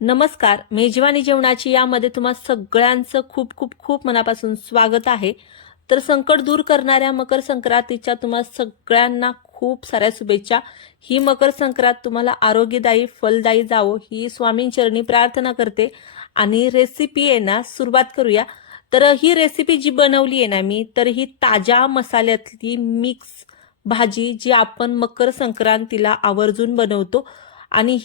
नमस्कार मेजवानी जेवणाची यामध्ये तुम्हा सगळ्यांचं खूप खूप खूप मनापासून स्वागत आहे. तर संकट दूर करणाऱ्या मकर संक्रांतीच्या तुम्हा सगळ्यांना खूप साऱ्या शुभेच्छा. ही मकर संक्रांत तुम्हाला आरोग्यदायी फलदायी जावो ही स्वामींचरणी प्रार्थना करते. आणि रेसिपी आहे ना सुरुवात करूया. तर ही रेसिपी जी बनवली आहे ना मी तर ही ताज्या मसाल्यातली मिक्स भाजी जी आपण मकर संक्रांतीला आवर्जून बनवतो. आणि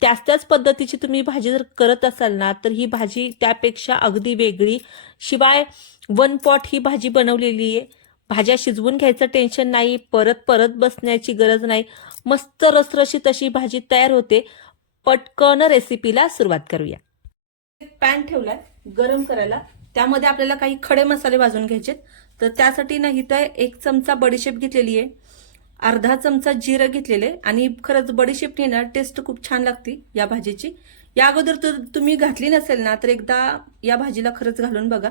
त्याच त्याच पद्धतीची तुम्ही भाजी जर करत असाल ना तर ही भाजी त्यापेक्षा अगदी वेगळी. शिवाय वन पॉट ही भाजी बनवलेली आहे. भाज्या शिजवून घ्यायचं टेन्शन नाही परत परत बसण्याची गरज नाही. मस्त रसरशीत अशी भाजी तयार होते. पटकन रेसिपीला सुरुवात करूया. पॅन ठेवलाय गरम करायला. त्यामध्ये आपल्याला काही खडे मसाले भाजून घ्यायचे तर त्यासाठी ना इथं एक चमचा बडीशेप घेतलेली आहे. अर्धा चमचा जिरं घेतलेले आणि खरंच बडीशेपनी ना टेस्ट खूप छान लागते या भाजीची. या अगोदर तर तुम्ही घातली नसेल ना तर एकदा या भाजीला खरंच घालून बघा.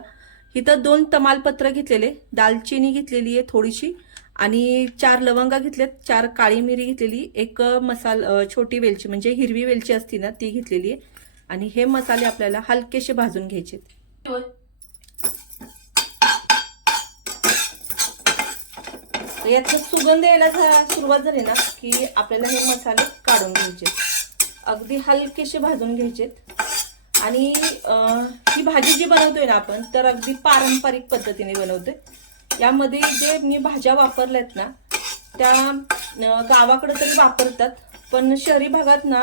इथं दोन तमालपत्र घेतलेले दालचिनी घेतलेली आहे थोडीशी आणि चार लवंगा घेतल्यात चार काळी मिरी घेतलेली एक मसाल छोटी वेलची म्हणजे हिरवी वेलची असती ना ती घेतलेली आहे. आणि हे मसाले आपल्याला हलकेसे भाजून घ्यायचे याचा सुगंध यायला झा- सुरुवात झाली ना की आपल्याला हे मसाले काढून घ्यायचे. अगदी हलकेसे भाजून घ्यायचेत. आणि ही भाजी जी बनवतोय ना आपण तर अगदी पारंपरिक पद्धतीने बनवतोय. यामध्ये जे मी भाज्या वापरल्यात ना त्या गावाकडे तरी वापरतात पण शहरी भागात ना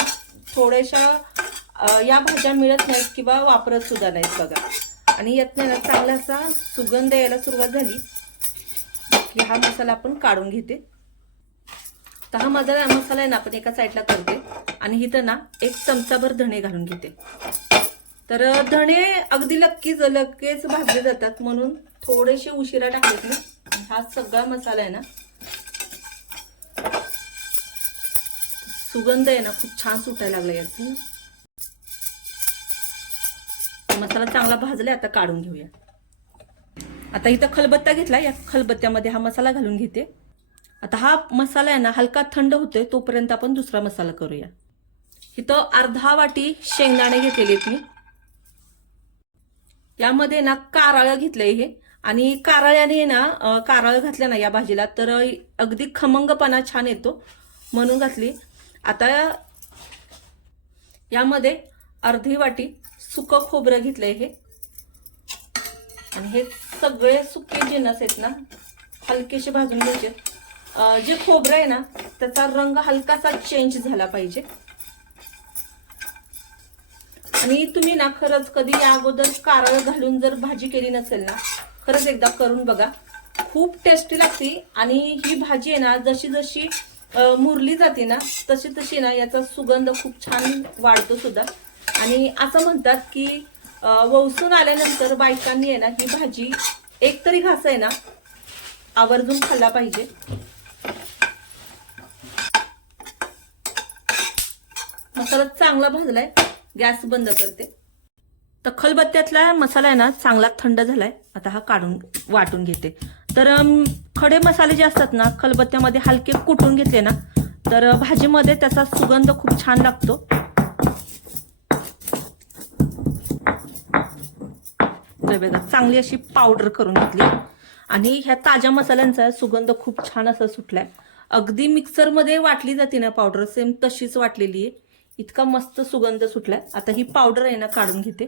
थोड्याशा या भाज्या मिळत नाहीत किंवा वापरत सुद्धा नाहीत बघा. आणि यातनं ना चांगला असा सुगंध यायला सुरुवात झाली. की हा मसाला आपण काढून घेते. तर हा मसाला मसाला आहे ना आपण एका साईडला करते. आणि इथं ना एक चमचाभर धणे घालून घेते. तर धणे अगदी लक्कीच लगेच भाजले जातात. म्हणून थोडेसे उशिरा टाकलेत मी हा सगळा मसाला आहे ना. सुगंध आहे ना खूप छान सुटायला लागला याची मसाला चांगला भाजला आता काढून घेऊया. आता इथं खलबत्ता घेतला या खलबत्त्यामध्ये हा मसाला घालून घेते. आता हा मसाला आहे ना हलका थंड होतोय तोपर्यंत आपण दुसरा मसाला करूया. इथं अर्धा वाटी शेंगदाणे घेतलेले आहेत मी. यामध्ये ना कारळं घेतलंय हे. आणि कारळ्याने ना कारळ घातलं ना या भाजीला तर अगदी खमंगपणा छान येतो म्हणून घातली. आता यामध्ये अर्धी वाटी सुकं खोबरं घेतलंय हे. आणि हे सगळे सुके जिनस आहेत ना हलकेसे भाजून घ्यायचे. जे खोबरं आहे ना त्याचा रंग हलकासा चेंज झाला पाहिजे. आणि तुम्ही ना खरंच कधी या अगोदर कारळ घालून जर भाजी केली नसेल ना खरंच एकदा करून बघा. खूप टेस्टी लागते आणि ही भाजी आहे ना जशी जशी मुरली जाते ना तशी तशी ना याचा सुगंध खूप छान वाढतो सुद्धा. आणि असं म्हणतात की वसून आल्यानंतर बायकांनी आहे ना ही भाजी एक तरी घास आहे ना आवर्जून खाल्ला पाहिजे. मसाला चांगला भाजलाय गॅस बंद करते. तर खलबत्त्यातला मसाला आहे ना चांगला थंड झालाय आता हा काढून वाटून घेते. तर खडे मसाले जे असतात ना खलबत्त्यामध्ये हलके कुटून घेतले ना तर भाजीमध्ये त्याचा सुगंध खूप छान लागतो. तर बघा चांगली अशी पावडर करून घेतली. आणि ह्या ताज्या मसाल्यांचा सुगंध खूप छान असा सुटलाय. अगदी मिक्सरमध्ये वाटली जाते ना पावडर सेम तशीच वाटलेली आहे. इतका मस्त सुगंध सुटलाय. आता ही पावडर आहे ना काढून घेते.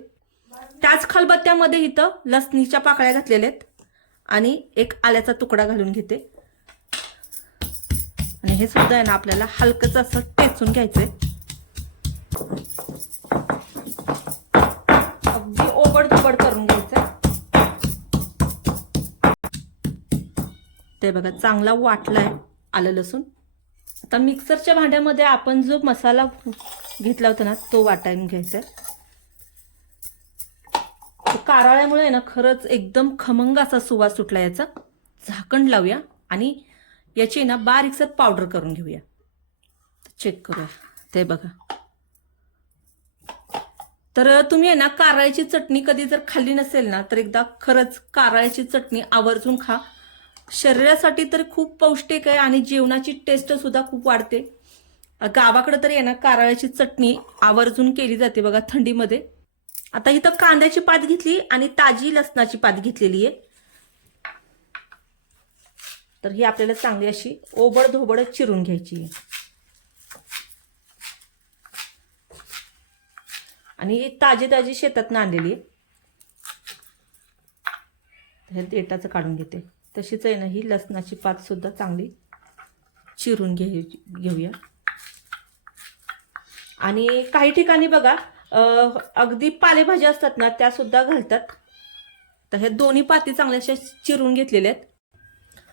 त्याच खलबत्त्यामध्ये इथं लसणीच्या पाकळ्या घातलेल्या आहेत. आणि एक आल्याचा तुकडा घालून घेते. आणि हे सुद्धा आहे ना आपल्याला हलकंच असं टेचून घ्यायचंय. ते बघा चांगला वाटलाय. आलं लसूण. आता मिक्सरच्या भांड्यामध्ये आपण जो मसाला घेतला होता ना तो वाटायला घ्यायचा आहे. कारळ्यामुळे ना खरंच एकदम खमंग असा सुवास सुटला याचा. झाकण लावूया आणि याची ना बारीकसर पावडर करून घेऊया. चेक करूया. ते बघा. तर तुम्ही आहे ना कारळ्याची चटणी कधी जर खाल्ली नसेल ना तर एकदा खरंच कारळ्याची चटणी आवर्जून खा. शरीरासाठी तर खूप पौष्टिक आहे आणि जेवणाची टेस्ट सुद्धा खूप वाढते. गावाकडे तर आहे ना कारळ्याची चटणी आवर्जून केली जाते बघा थंडीमध्ये. आता इथं कांद्याची पात घेतली आणि ताजी लसणाची पात घेतलेली आहे. तर ही आपल्याला चांगली अशी ओबड धोबड चिरून घ्यायची आहे. आणि ताजी ताजी शेतात आणलेली आहे. हे देटाचं काढून घेते. तशीच आहे ना ही लसणाची पातसुद्धा चांगली चिरून घे घेऊया. आणि काही ठिकाणी बघा अगदी पालेभाज्या असतात ना त्यासुद्धा घालतात. तर हे दोन्ही पाती चांगल्या अशा चिरून घेतलेल्या आहेत.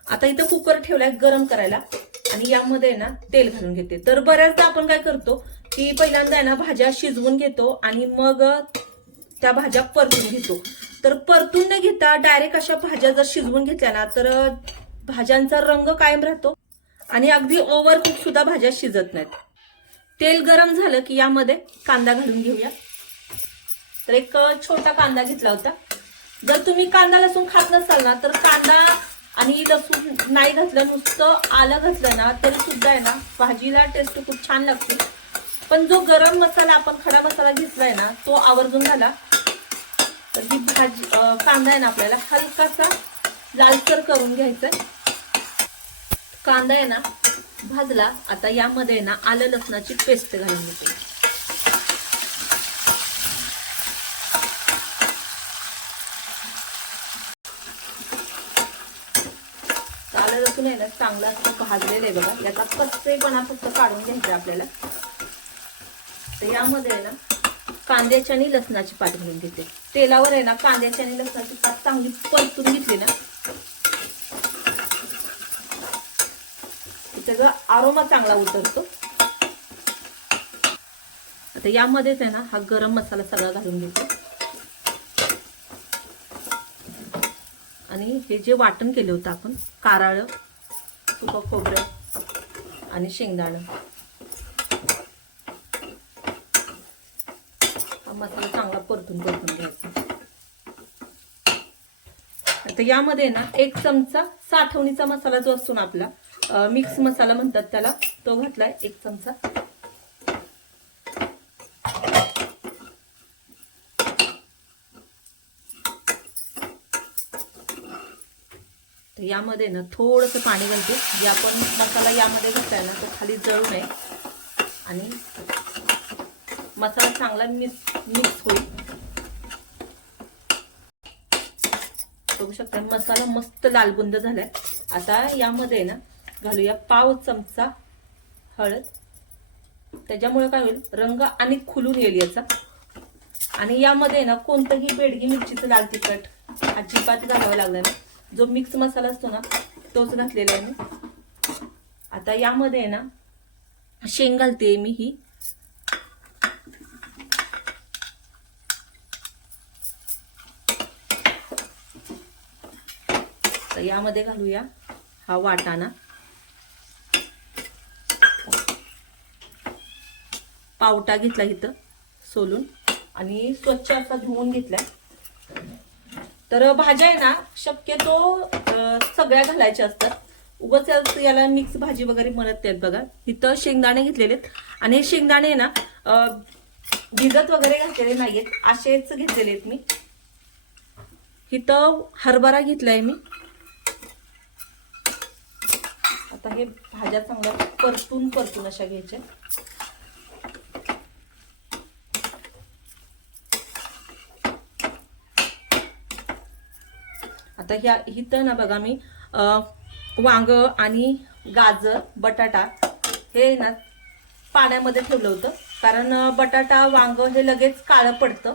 आता इथं कुकर ठेवलाय गरम करायला. आणि यामध्ये आहे ना तेल घालून घेते. तर बऱ्याचदा आपण काय करतो की पहिल्यांदा आहे ना भाज्या शिजवून घेतो आणि मग त्या भाज्या परतून घेतो. तर परतून न घेता डायरेक्ट अशा भाज्या जर शिजवून घेतल्या ना तर भाज्यांचा रंग कायम राहतो. आणि अगदी ओव्हर कुक सुद्धा भाज्या शिजत नाहीत. तेल गरम झालं की यामध्ये कांदा घालून घेऊया. तर एक छोटा कांदा घेतला होता. जर तुम्ही कांदा लसूण खात नसाल ना तर कांदा आणि लसूण नाही घातलं नुसतं आलं घातलं ना तरी सुद्धा आहे ना भाजीला टेस्ट खूप छान लागते. पण जो गरम मसाला आपण खडा मसाला घेतलाय ना तो आवर्जून घाला तर ही भाजी कांदा आहे ना आपल्याला हलकासा लालसर करून घ्यायचा कांदा आहे ना भाजला आता यामध्ये आहे ना आलं लसणाची पेस्ट घालून घेते. आलं लसूण आहे ना चांगलं असं भाजलेलं आहे बघा. याचा कच्चेपणा फक्त काढून घ्यायचा आपल्याला. तर यामध्ये आहे ना कांद्याची आणि लसणाची पात घालून घेते. तेलावर आहे ना कांद्याची आणि लसणाची पात चांगली परतून घेतली ना. त्याचा आरोमा चांगला उतरतो. आता यामध्येच आहे ना हा गरम मसाला सगळा घालून घेतो. आणि हे जे वाटण केलं होतं आपण कारळं सुकं खोबरं आणि शेंगदाणं. मसाला चांगला परतून परतून घ्यायचा. आता यामध्ये ना एक चमचा साठवणीचा मसाला जो असतो ना आपला मिक्स मसाला म्हणतात त्याला तो घातलाय एक चमचा. तर यामध्ये ना थोडंसं पाणी घालते. जे आपण मसाला यामध्ये घातलाय ना तो खाली जळू नये. आणि मसाला चांगला मिक्स मिक्स होईल. बघू शकता मसाला मस्त लालबुंद झालाय. आता यामध्ये ना घालूया पाव चमचा हळद. त्याच्यामुळे काय होईल रंग आणि खुलून येईल याचा. आणि यामध्ये ना कोणतंही बेडगी मिरचीचं लाल तिखट अजिबात घालावं लागलं नाही. जो मिक्स मसाला असतो ना तोच घातलेला आहे मी. आता यामध्ये ना शेंग घालते मी ही. यामध्ये घालूया हा वाटाणा. पावटा घेतला इथं सोलून आणि स्वच्छ असा धुवून घेतलाय. तर भाज्या आहे ना शक्यतो सगळ्या घालायच्या असतात. उगच याला मिक्स भाजी वगैरे म्हणत नाहीत बघा. इथं शेंगदाणे घेतलेले आहेत. आणि हे शेंगदाणे ना भिजत वगैरे घातलेले नाहीयेत. असेच घेतलेले आहेत मी. इथं हरभरा घेतलाय मी. आता हे भाज्या चांगल्या परतून परतून अशा घ्यायच्या. आता ह्या इथं ना बघा मी वांग आणि गाजर बटाटा हे ना पाण्यामध्ये ठेवलं होतं. कारण बटाटा वांग हे लगेच काळं पडतं.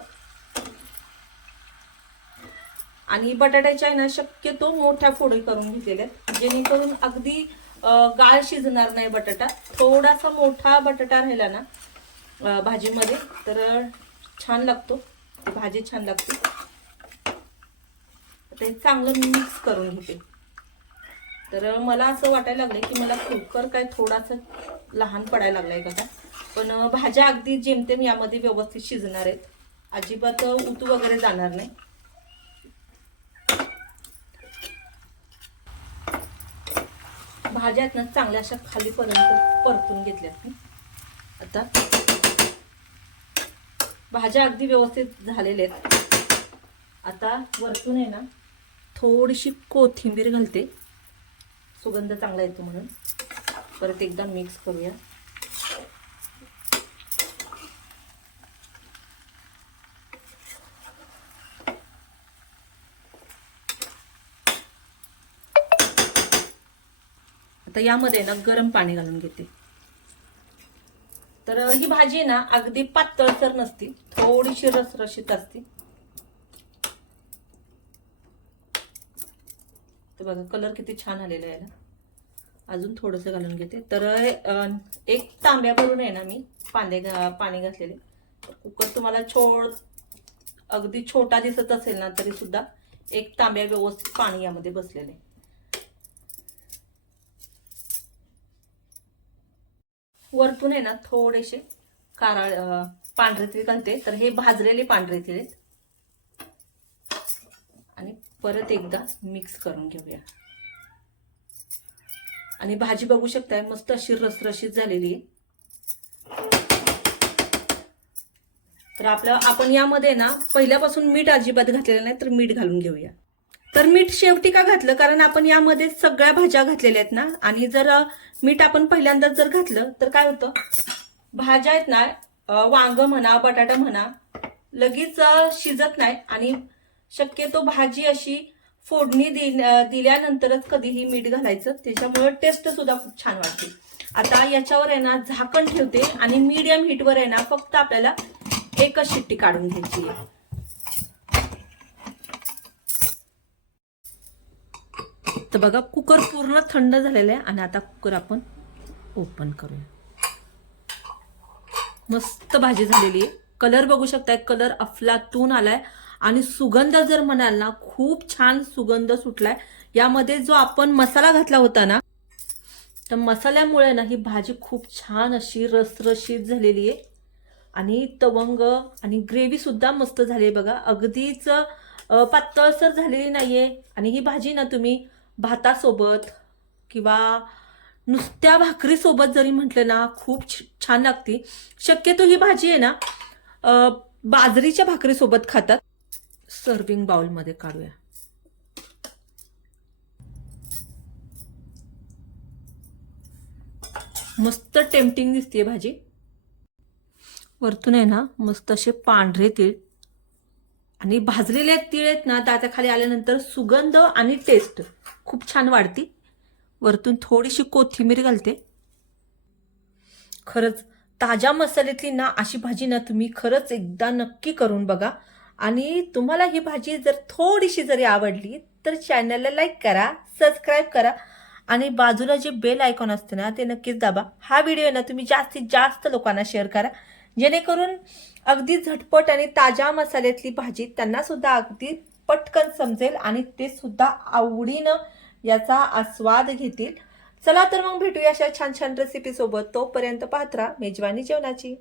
आणि बटाट्याच्या आहे ना शक्यतो मोठ्या फोडी करून घेतलेल्या आहेत. जेणेकरून अगदी गाळ शिजणार नाही बटाटा. थोडासा मोठा बटाटा राहिला ना भाजीमध्ये तर छान लागतो. भाजी छान लागते. ते चांगलं मिक्स करून घेते. तर मला असं वाटायला लागलं की मला कुकर काय थोडासा लहान पडायला लागलाय का पण भाज्या अगदी जेमतेम यामध्ये व्यवस्थित शिजणार आहेत. अजिबात उतू वगैरे जाणार नाही. भाज्या आहेत ना चांगल्या अशा खालीपर्यंत परतून घेतल्यात मी. आता भाज्या अगदी व्यवस्थित झालेल्या आहेत. आता वरतून आहे ना थोडीशी कोथिंबीर घालते. सुगंध चांगला येतो म्हणून. परत एकदा मिक्स करूया. तर यामध्ये ना गरम पाणी घालून घेते. तर ही भाजी ना अगदी पातळसर नसती थोडीशी रसरशीत असते. तर बघा कलर किती छान आलेला आहे ना. अजून थोडंसं घालून घेते. तर एक तांब्या भरून आहे ना मी पांदे घा- पाणी घातलेले. कुकर तुम्हाला छोड अगदी छोटा दिसत असेल ना तरी सुद्धा एक तांब्या व्यवस्थित पाणी यामध्ये बसलेले वरतून आहे ना थोडेसे काराळ पांढरे तीळ घालते. तर हे भाजलेले पांढरे तीळ आहेत. आणि परत एकदा मिक्स करून घेऊया. आणि भाजी बघू शकताय मस्त अशी रसरशीत झालेली आहे. तर आपलं आपण यामध्ये ना पहिल्यापासून मीठ अजिबात घातलेलं नाही तर मीठ घालून घेऊया. तर मीठ शेवटी का घातलं? कारण आपण यामध्ये सगळ्या भाज्या घातलेल्या आहेत ना? आणि जर मीठ आपण पहिल्यांदाच जर घातलं तर काय होतं? भाज्या आहेत ना वांग म्हणा बटाटा म्हणा लगेच शिजत नाही आणि शक्यतो भाजी अशी फोडणी दिल्यानंतरच कधीही मीठ घालायचं. त्याच्यामुळे टेस्ट सुद्धा खूप छान वाटते. आता याच्यावर आहे ना झाकण ठेवते. आणि मीडियम हीटवर आहे ना फक्त आपल्याला एकच शिट्टी काढून घ्यायची आहे. तर बघा कुकर पूर्ण थंड झालेला आहे आणि आता कुकर आपण ओपन करूया. मस्त भाजी झालेली आहे. कलर बघू शकताय कलर अफलातून आलाय. आणि सुगंध जर म्हणाल ना खूप छान सुगंध सुटलाय. यामध्ये जो आपण मसाला घातला होता ना तर मसाल्यामुळे ना ही भाजी खूप छान अशी रसरशीत झालेली आहे. आणि तवंग आणि ग्रेव्ही सुद्धा मस्त झाली आहे बघा. अगदीच पातळसर झालेली नाहीये. आणि ही भाजी ना तुम्ही भातासोबत किंवा नुसत्या भाकरीसोबत जरी म्हटलं ना खूप छान लागते. शक्यतो ही भाजी आहे ना बाजरीच्या भाकरीसोबत खातात. सर्विंग बाउलमध्ये काढूया. मस्त टेम्पटिंग दिसते भाजी. वरतून आहे ना मस्त असे पांढरे तीळ. आणि भाजलेले तीळ आहेत ना त्याच्या आल्यानंतर सुगंध आणि टेस्ट खूप छान वाढती. वरतून थोडीशी कोथिंबीर घालते. खरंच ताज्या मसाल्यातली ना अशी भाजी ना तुम्ही खरंच एकदा नक्की करून बघा. आणि तुम्हाला ही भाजी जर थोडीशी जरी आवडली तर चॅनलला लाईक करा सबस्क्राईब करा. आणि बाजूला जे बेल आयकॉन असते ना ते नक्कीच दाबा. हा व्हिडिओ ना तुम्ही जास्तीत जास्त लोकांना शेअर करा. जेणेकरून अगदी झटपट आणि ताज्या मसाल्यातली भाजी त्यांना सुद्धा अगदी पटकन समजेल आणि ते सुद्धा आवडीनं याचा आस्वाद घेतील. चला तर मग भेटूया अशा छान छान रेसिपी सोबत. तोपर्यंत पात्रा मेजवानी जेवणाची.